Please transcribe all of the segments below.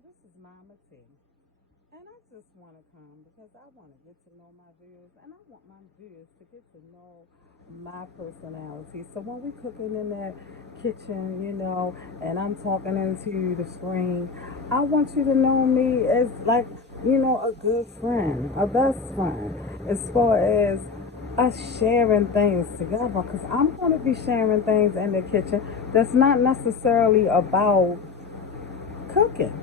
this is Momma T. And I just want to come because I want to get to know my viewers and I want my viewers to get to know my personality. So when we cooking in that kitchen, and I'm talking into the screen, I want you to know me as like, a good friend, a best friend, as far as us sharing things together because I'm going to be sharing things in the kitchen that's not necessarily about cooking.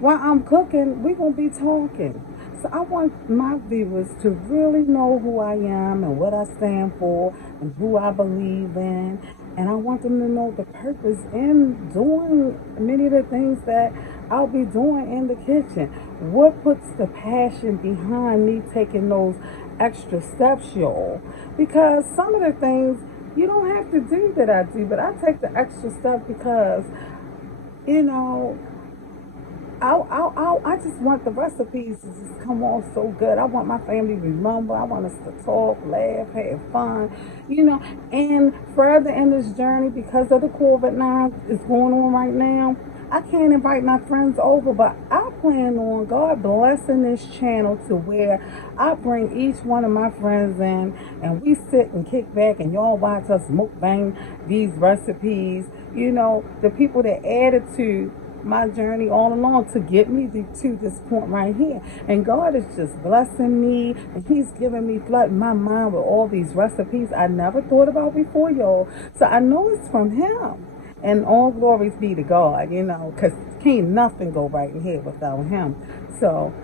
While I'm cooking, we're going to be talking. So I want my viewers to really know who I am and what I stand for and who I believe in. And I want them to know the purpose in doing many of the things that I'll be doing in the kitchen. What puts the passion behind me taking those extra steps, y'all? Because some of the things you don't have to do that I do, but I take the extra step because, you know, I just want the recipes to just come off so good. I want my family to remember. I want us to talk, laugh, have fun, you know. And further in this journey, because of the COVID-19 is going on right now, I can't invite my friends over, but I plan on God blessing this channel to where I bring each one of my friends in and we sit and kick back and y'all watch us mukbang these recipes. You know, the people that added to my journey all along to get me to this point right here. And God is just blessing me and he's giving me flooding my mind with all these recipes I never thought about before, y'all. So I know it's from him. And all glories be to God, because can't nothing go right in here without him. So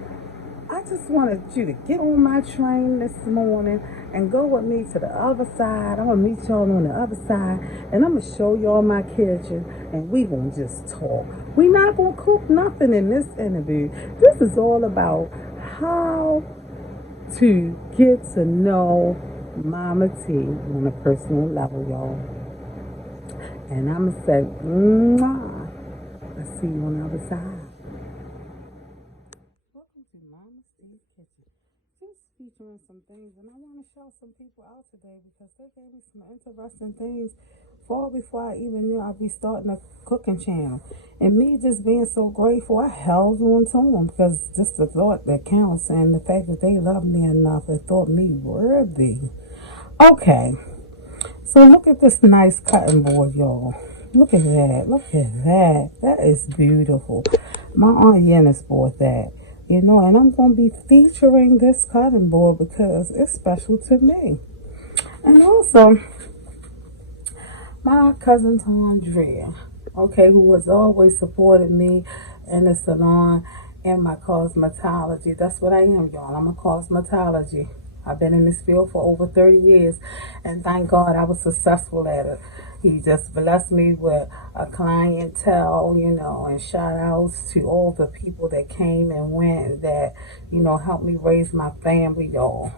I just wanted you to get on my train this morning and go with me to the other side. I'm going to meet y'all on the other side and I'm going to show y'all my kitchen and we going to just talk. We not going to cook nothing in this interview. This is all about how to get to know Momma T on a personal level, y'all. And I'm going to say, mwah. I'll see you on the other side. Welcome to Momma T's Kitchen. Just featuring some things, and I want to show some people out today because they gave me some interesting things far before I even knew I'd be starting a cooking channel. And me just being so grateful, I held on to them because just the thought that counts and the fact that they loved me enough and thought me worthy. Okay, so look at this nice cutting board, y'all. Look at that. Look at that. That is beautiful. My Aunt Yennis bought that. And I'm going to be featuring this cutting board because it's special to me. And also, my cousin Tondrea, okay, who has always supported me in the salon and my cosmetology. That's what I am, y'all. I'm a cosmetology. I've been in this field for over 30 years, and thank God I was successful at it. He just blessed me with a clientele, and shout outs to all the people that came and went that, helped me raise my family, y'all.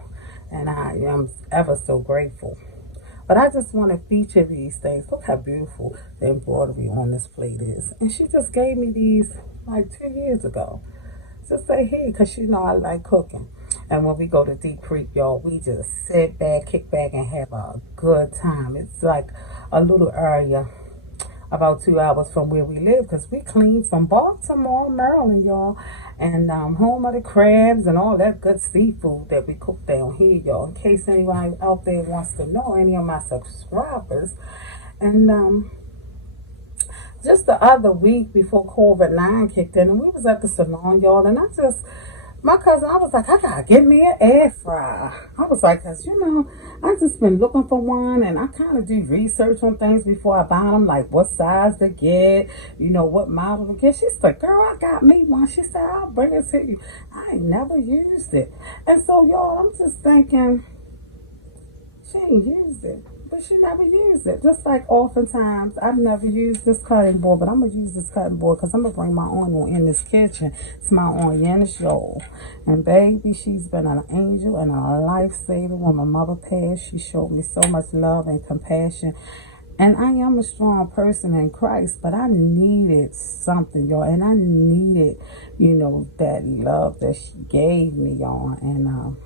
And I am ever so grateful. But I just want to feature these things. Look how beautiful the embroidery on this plate is. And she just gave me these like 2 years ago. Just say, hey, because I like cooking. And when we go to Deep Creek, y'all, we just sit back, kick back, and have a good time. It's like a little area about 2 hours from where we live because we clean from Baltimore, Maryland, y'all. And home of the crabs and all that good seafood that we cook down here, y'all. In case anybody out there wants to know, any of my subscribers. And just the other week before COVID-19 kicked in, and we was at the salon, y'all, and my cousin, I was like, I gotta get me an air fryer. I was like, cause I just been looking for one, and I kind of do research on things before I buy them, like what size to get, what model to get. She's like, girl, I got me one. She said, I'll bring it to you. I ain't never used it, and so y'all, I'm just thinking, she ain't used it. But she never used it. Just like oftentimes, I've never used this cutting board, but I'm going to use this cutting board because I'm going to bring my own on in this kitchen. It's my Aunt Yennis, y'all. And baby, she's been an angel and a lifesaver. When my mother passed, she showed me so much love and compassion. And I am a strong person in Christ, but I needed something, y'all. And I needed, that love that she gave me, y'all. And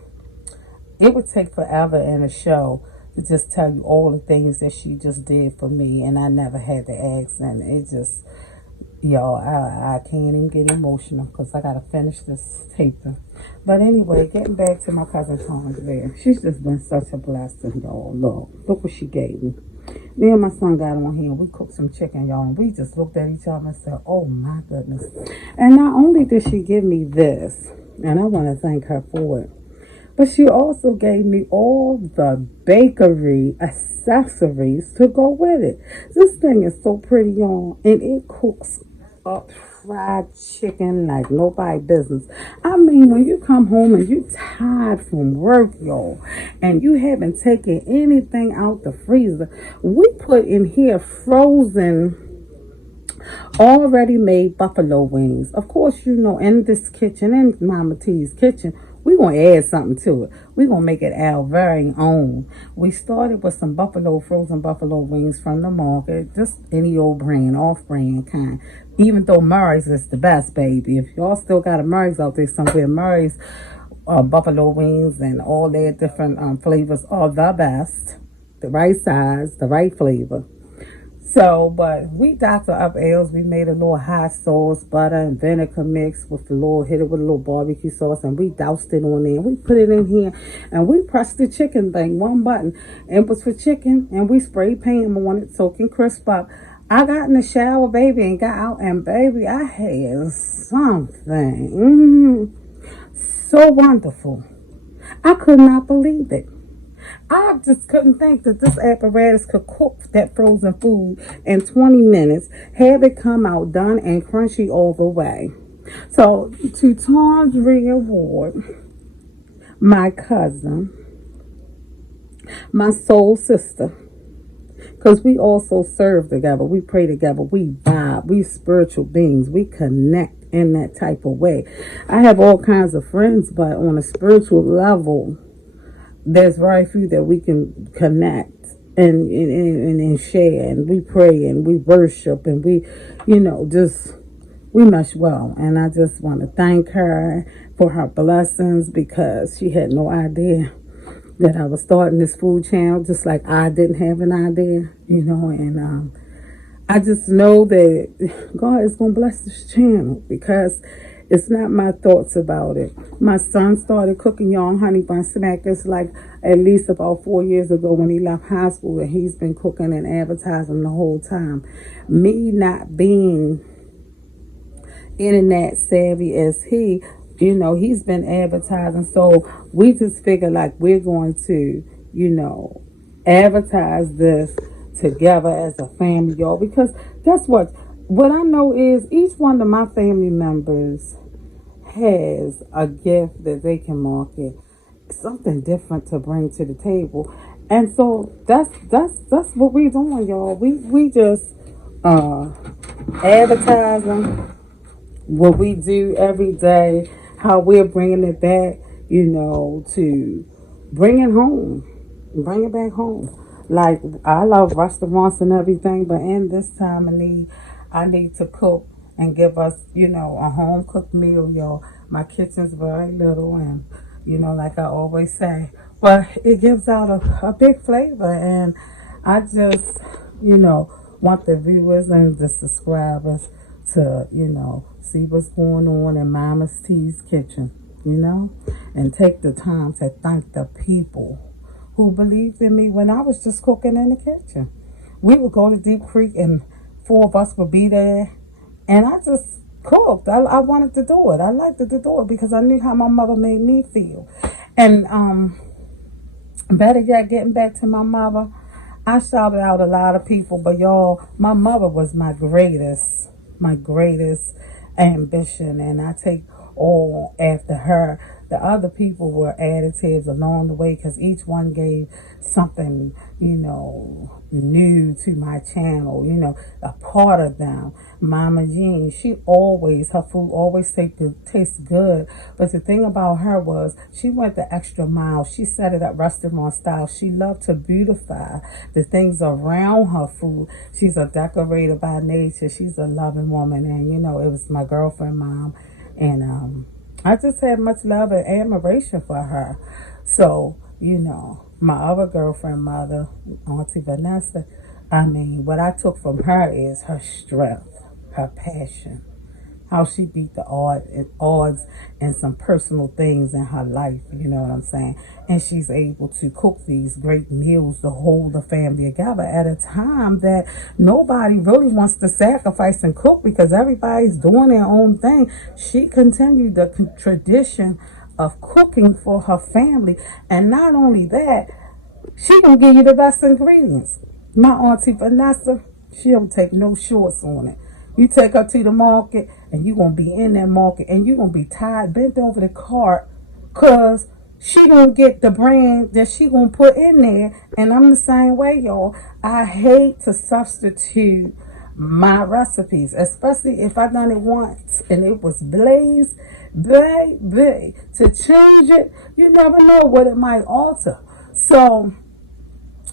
it would take forever in a show to just tell you all the things that she just did for me, and I never had to ask, and it just Y'all, I can't even get emotional because I got to finish this taping. But anyway, getting back to my cousin Tom's there. She's just been such a blessing, y'all. Look what she gave me. Me and my son got on here and we cooked some chicken, y'all. And we just looked at each other and said, oh my goodness. And not only did she give me this, and I want to thank her for it, but she also gave me all the bakery accessories to go with it. This thing is so pretty, y'all, and it cooks up fried chicken like nobody business. I mean, when you come home and you tired from work, y'all, and you haven't taken anything out the freezer, we put in here frozen already made buffalo wings. Of course, you know, in this kitchen, in Momma T's kitchen, we're going to add something to it. We're going to make it our very own. We started with some frozen buffalo wings from the market, just any old brand, off-brand kind. Even though Murray's is the best, baby. If y'all still got a Murray's out there somewhere, Murray's buffalo wings and all their different flavors are the best. The right size, the right flavor. So, but we doctor up ales. We made a little hot sauce, butter, and vinegar mix with hit it with a little barbecue sauce, and we doused it on there. We put it in here, and we pressed the chicken thing, one button. It was for chicken, and we spray paint on it, soaking crisp up. I got in the shower, baby, and got out, and baby, I had something so wonderful. I could not believe it. I just couldn't think that this apparatus could cook that frozen food in 20 minutes, have it come out done and crunchy all the way. So, to Tandrea Ward, my cousin, my soul sister, because we also serve together, we pray together, we vibe, we spiritual beings, we connect in that type of way. I have all kinds of friends, but on a spiritual level, there's very few that we can connect and share, and we pray and we worship and we, just we mesh well. And I just want to thank her for her blessings, because she had no idea that I was starting this food channel, just like I didn't have an idea, and I just know that God is going to bless this channel, because it's not my thoughts about it. My son started cooking y'all honey bun smackers like at least about 4 years ago when he left high school, and he's been cooking and advertising the whole time. Me not being internet savvy as he's been advertising. So we just figure like we're going to, advertise this together as a family, y'all. Because guess what? What I know is each one of my family members has a gift that they can market, something different to bring to the table. And so that's what we're doing, y'all. We just advertising what we do every day, how we're bringing it back, to bring it home, bring it back home. Like, I love restaurants and everything, but in this time I need to cook and give us, a home cooked meal, y'all. My kitchen's very little, and, like I always say, but it gives out a big flavor. And I just, want the viewers and the subscribers to, see what's going on in Momma T's kitchen, and take the time to thank the people who believed in me when I was just cooking in the kitchen. We would go to Deep Creek and 4 of us would be there, and I just cooked. I wanted to do it. I liked to do it because I knew how my mother made me feel. And better yet, getting back to my mother, I shouted out a lot of people, but y'all, my mother was my greatest ambition, and I take all after her. The other people were additives along the way, because each one gave something, new to my channel, a part of them. Mama Jean, her food always tastes good. But the thing about her was she went the extra mile. She set it up restaurant style. She loved to beautify the things around her food. She's a decorator by nature. She's a loving woman. And, it was my girlfriend mom. And I just had much love and admiration for her. So, my other girlfriend mother, Auntie Vanessa, what I took from her is her strength. her passion, how she beat the odds and some personal things in her life, you know what I'm saying? And she's able to cook these great meals to hold the family together at a time that nobody really wants to sacrifice and cook because everybody's doing their own thing. She continued the tradition of cooking for her family. And not only that, she gonna give you the best ingredients. My auntie Vanessa, she don't take no shorts on it. You take her to the market and you gonna be in that market and you gonna be tired, bent over the cart, cause she gonna get the brand that she gonna put in there. And I'm the same way, y'all. I hate to substitute my recipes, especially if I done it once and it was blaze, baby. To change it, you never know what it might alter. So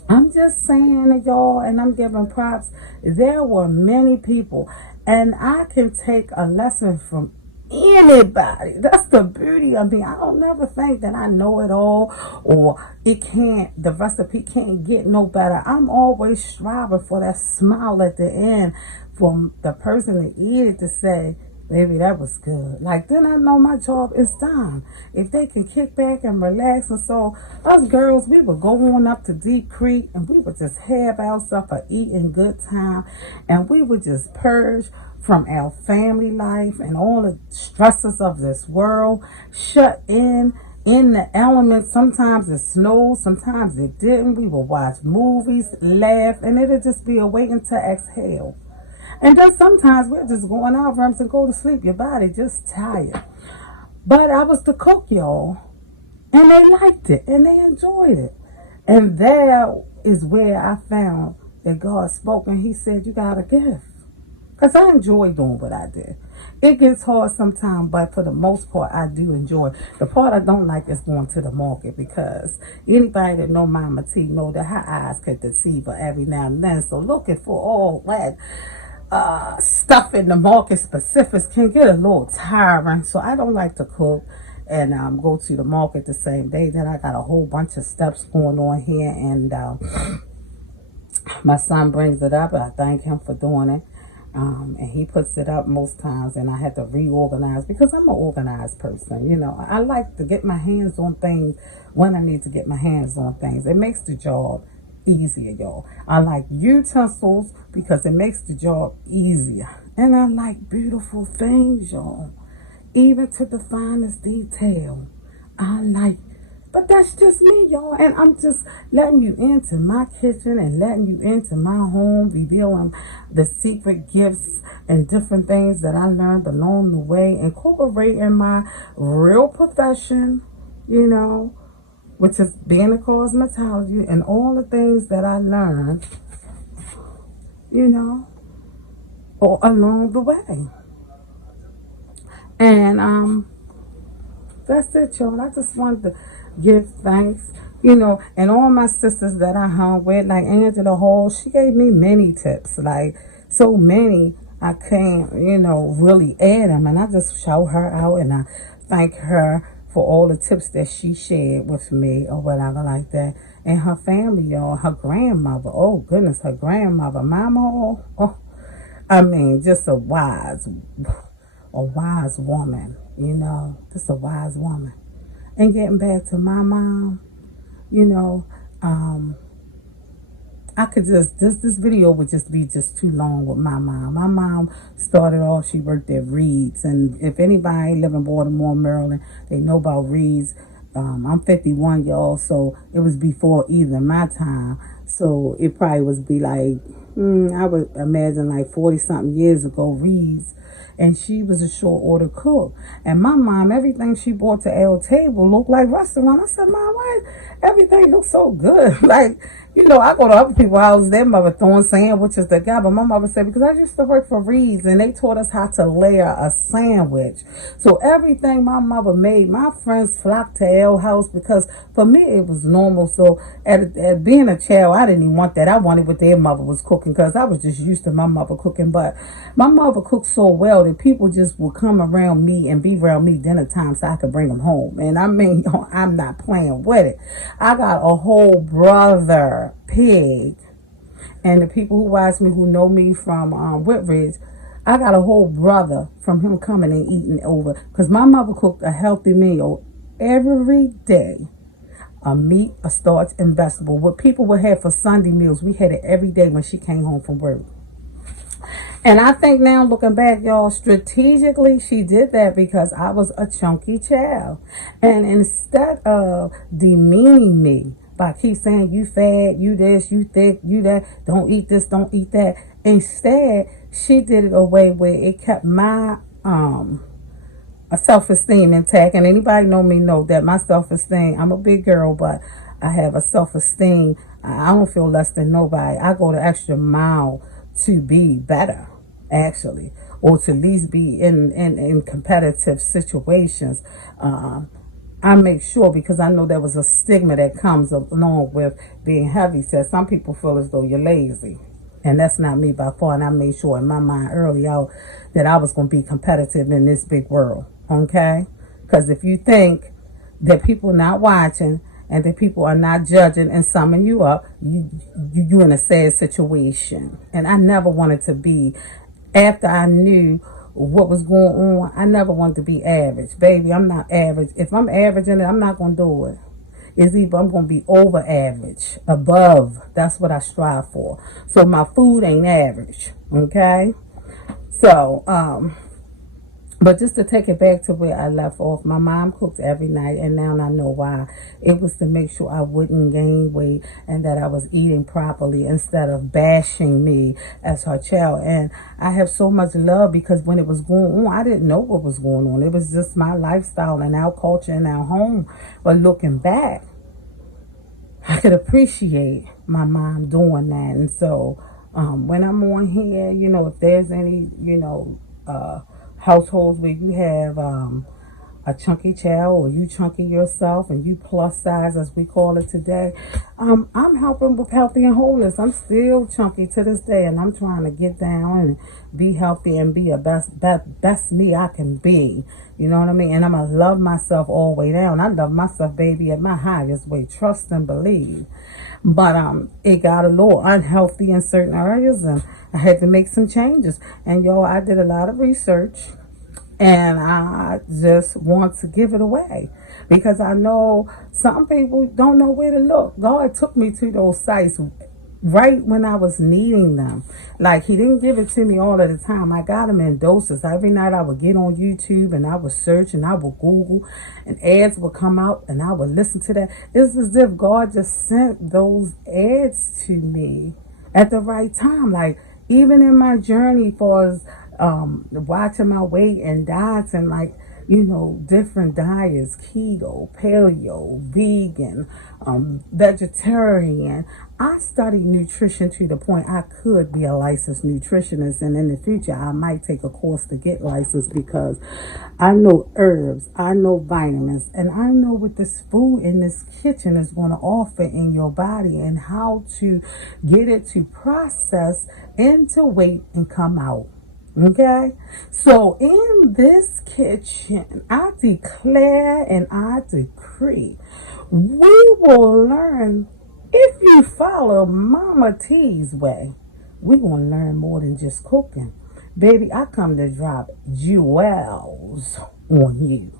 I'm just saying to y'all, and I'm giving props. There were many people, and I can take a lesson from anybody. That's the beauty of me. I don't never think that I know it all, or the recipe can't get no better. I'm always striving for that smile at the end for the person to eat it to say, baby, that was good. Like, then I know my job is done. If they can kick back and relax. And so us girls, we would go on up to Deep Creek and we would just have ourselves a eating good time. And we would just purge from our family life and all the stresses of this world, shut in the elements. Sometimes it snowed, sometimes it didn't. We would watch movies, laugh, and it'll just be a waiting to exhale. And then sometimes we're just go in our rooms and go to sleep. Your body just tired. But I was the cook, y'all. And they liked it. And they enjoyed it. And there is where I found that God spoke. And he said, you got a gift. Because I enjoy doing what I did. It gets hard sometimes, but for the most part, I do enjoy. The part I don't like is going to the market, because anybody that know Momma T know that her eyes could deceive her every now and then. So looking for all that stuff in the market specifics can get a little tiring. So I don't like to cook and go to the market the same day. Then I got a whole bunch of steps going on here, and my son brings it up, and I thank him for doing it. And he puts it up most times, and I had to reorganize because I'm an organized person. You know, I like to get my hands on things when I need to get my hands on things. It makes the job easier, y'all. I like utensils because it makes the job easier. And I like beautiful things, y'all. Even to the finest detail. I like, but that's just me, y'all. And I'm just letting you into my kitchen and letting you into my home, revealing the secret gifts and different things that I learned along the way, incorporating my real profession, you know, which is being a cosmetologist, and all the things that I learned, you know, all along the way. And that's it, y'all. I just wanted to give thanks, you know, and all my sisters that I hung with, like Angela Hall, she gave me many tips, like so many I can't, you know, really add them, and I just shout her out and I thank her for all the tips that she shared with me or whatever like that. And her family, y'all, her grandmother, oh goodness, her grandmother, Mama, oh, I mean, just a wise woman, you know, just a wise woman. And getting back to my mom, you know, I could just, this video would just be just too long with my mom. My mom started off, she worked at Reed's. And if anybody live in Baltimore, Maryland, they know about Reed's. I'm 51, y'all, so it was before either my time. So it probably would be like, I would imagine like 40-something years ago, Reed's. And she was a short order cook. And my mom, everything she brought to our table looked like restaurant. I said, Mom, why everything looks so good? Like, you know, I go to other people's houses, their mother throwing sandwiches together. My mother said, because I used to work for Reed's and they taught us how to layer a sandwich. So everything my mother made, my friends flocked to our house because for me it was normal. So at being a child, I didn't even want that. I wanted what their mother was cooking because I was just used to my mother cooking. But my mother cooked so well that people just would come around me and be around me dinner time so I could bring them home. And I mean, I'm not playing with it. I got a whole brother pig, and the people who watch me, who know me from Whitridge, I got a whole brother from him coming and eating over. Because my mother cooked a healthy meal every day. A meat, a starch, and vegetable. What people would have for Sunday meals, we had it every day when she came home from work. And I think now, looking back, y'all, strategically, she did that because I was a chunky child. And instead of demeaning me by keep saying, you fat, you this, you thick, you that, don't eat this, don't eat that. Instead, she did it a way where it kept my self-esteem intact. And anybody know that my self-esteem, I'm a big girl, but I have a self-esteem. I don't feel less than nobody. I go the extra mile to be better, actually, or to at least be in competitive situations. I make sure, because I know there was a stigma that comes along with being heavy set. Some people feel as though you're lazy. And that's not me by far. And I made sure in my mind early out that I was going to be competitive in this big world. Okay? Because if you think that people are not watching and that people are not judging and summing you up, you're in a sad situation. And I never wanted to be, after I knew what was going on, I never wanted to be average. Baby, I'm not average. If I'm averaging it, I'm not going to do it. It's either I'm going to be over average, above. That's what I strive for. So my food ain't average, okay? So, but just to take it back to where I left off, my mom cooked every night, and now I know why. It was to make sure I wouldn't gain weight and that I was eating properly instead of bashing me as her child. And I have so much love because when it was going on, I didn't know what was going on. It was just my lifestyle and our culture and our home. But looking back, I could appreciate my mom doing that. And so when I'm on here, if there's any, households where you have a chunky child, or you chunky yourself and you plus size as we call it today, I'm helping with healthy and wholeness. I'm still chunky to this day, and I'm trying to get down and be healthy and be a best me I can be. You know what I mean? And I'm going to love myself all the way down. I love myself, baby, at my highest way. Trust and believe. But it got a little unhealthy in certain areas, and I had to make some changes. And I did a lot of research, and I just want to give it away because I know some people don't know where to look. God took me to those sites right when I was needing them. Like, he didn't give it to me all of the time. I got them in doses. Every night I would get on YouTube and I would search and I would Google, and ads would come out and I would listen to that. It's as if God just sent those ads to me at the right time. Like, even in my journey for watching my weight and diets and different diets, keto, paleo, vegan, vegetarian. I studied nutrition to the point I could be a licensed nutritionist, and in the future I might take a course to get licensed because I know herbs, I know vitamins, and I know what this food in this kitchen is going to offer in your body and how to get it to process into weight and come out. Okay, so in this kitchen, I declare and I decree, we will learn, if you follow Momma T's way, we're going to learn more than just cooking. Baby, I come to drop jewels on you.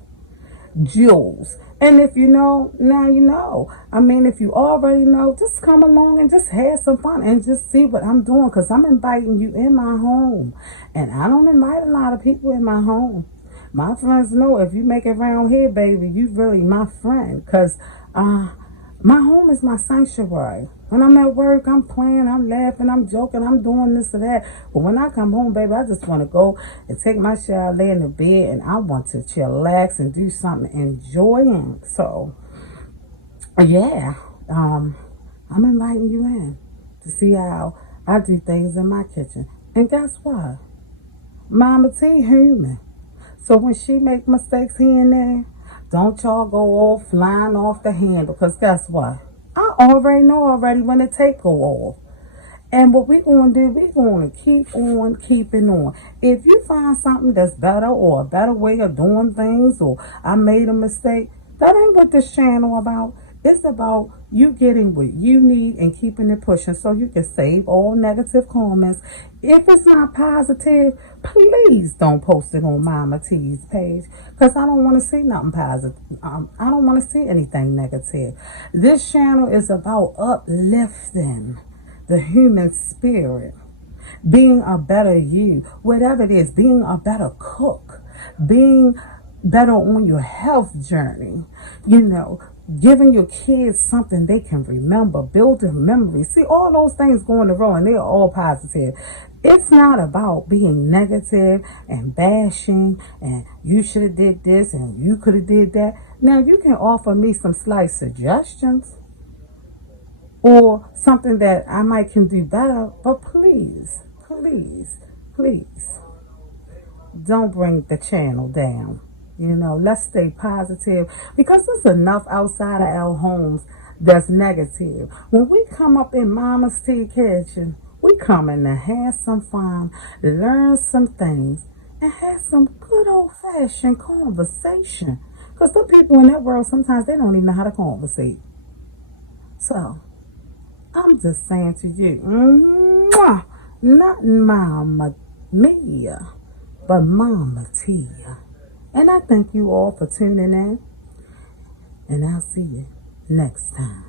Jewels. And if you know, now you know. I mean, if you already know, just come along and just have some fun and just see what I'm doing, because I'm inviting you in my home. And I don't invite a lot of people in my home. My friends know, if you make it around here, baby, you really my friend, because my home is my sanctuary. When I'm at work, I'm playing, I'm laughing, I'm joking, I'm doing this or that. But when I come home, baby, I just want to go and take my shower, lay in the bed, and I want to chillax and do something enjoying. So, yeah, I'm inviting you in to see how I do things in my kitchen. And guess what? Momma T human. So when she make mistakes here and there, don't y'all go all flying off the handle, because guess what? I already know when the tape go off. And what we're going to do, we're going to keep on keeping on. If you find something that's better, or a better way of doing things, or I made a mistake, that ain't what this channel about. It's about you getting what you need and keeping it pushing so you can save all negative comments. If it's not positive, please don't post it on Momma T's page because I don't want to see nothing positive. I don't want to see anything negative. This channel is about uplifting the human spirit, being a better you, whatever it is, being a better cook, being better on your health journey, giving your kids something they can remember, building memories. See, all those things go in the row and they're all positive. It's not about being negative and bashing and you should have did this and you could have did that. Now, you can offer me some slight suggestions or something that I might can do better, but please, please, please don't bring the channel down. Let's stay positive because there's enough outside of our homes that's negative. When we come up in Mama's Tea Kitchen, we come in to have some fun, learn some things, and have some good old-fashioned conversation. Because the people in that world, sometimes they don't even know how to conversate. So, I'm just saying to you, not Mama Mia, but Momma T. And I thank you all for tuning in. And I'll see you next time.